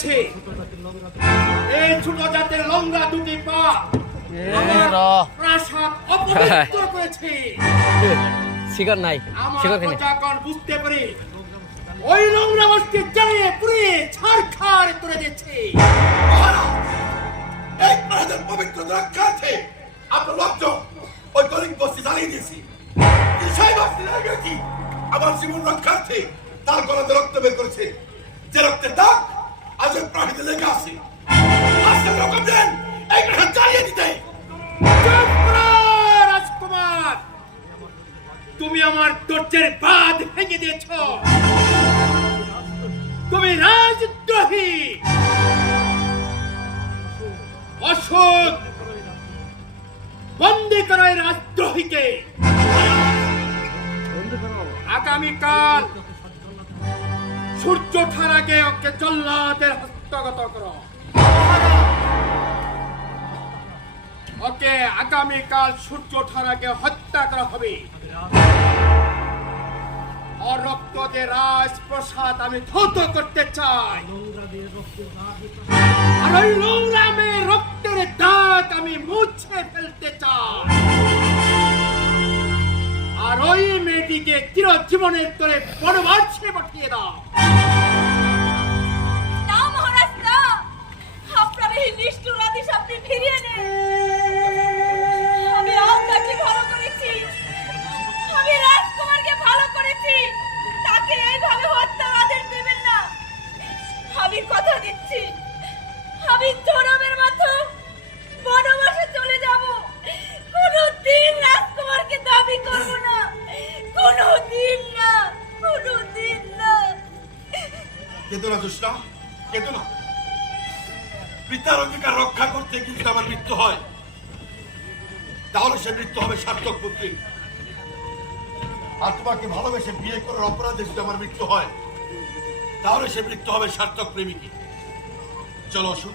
করেছে। এই ছোট জাতের লঙ্গা দুটি পা আমার প্রাসাদ অপবিত্র করেছে। শিকার নাই শিকার কিনে বুঝতে পারে ওই নোংরা বস্তি জ্বালিয়ে পুড়িয়ে ছাড়খাড় করে দিচ্ছে। এই প্রাণের পবিত্র রক্ষার্থে আপনার লক্ষ্য ওই গরিব বস্তি জ্বালিয়ে দিয়েছি। সেই বস্তি লেগে কি আমার জীবন রক্ষার্থে তার গলাতে রক্ত বের করেছে। যে রক্তের দাগ আজ প্রাণীতে লেগে আছে আজকে রকম দেন এই জ্বালিয়ে দিতে রাজকুমার। তুমি আমার দরজার বাঁধ ভেঙে দিয়েছ। তুমি রাজদ্রোহী। অশোক বন্দি করো এই রাজদ্রোহীকে। আগামীকাল সূর্য ওঠার আগে ওকে জল্লাদের হস্তগত করো। ওকে আগামীকাল সূর্য ওঠার আগে হত্যা করা হবে। রক্ত যে রাজপ্রসাদ আমি ধৌত করতে চাই। আর ওই নোংরামে রক্তের দাগ আমি মুছে ফেলতে চাই। মেয়েটিকে চিরজীবনের তোরে বনবাসে পাঠিয়ে দাও। না মহারাজ, না। আপনার এই নিষ্ঠুর আদেশ আপনি ফিরিয়ে নেন। কেঁদো না জোসনা পিতার রক্ষা করতে কিন্তু আমার মৃত্যু হয়? তাহলে সে মৃত্যু হবে সার্থক পুত্রী। আর তোমাকে ভালোবেসে বিয়ে করার অপরাধে যদি আমার মৃত্যু হয়, তাহলে সে মৃত্যু হবে সার্থক প্রেমিকী। চলো অসুখ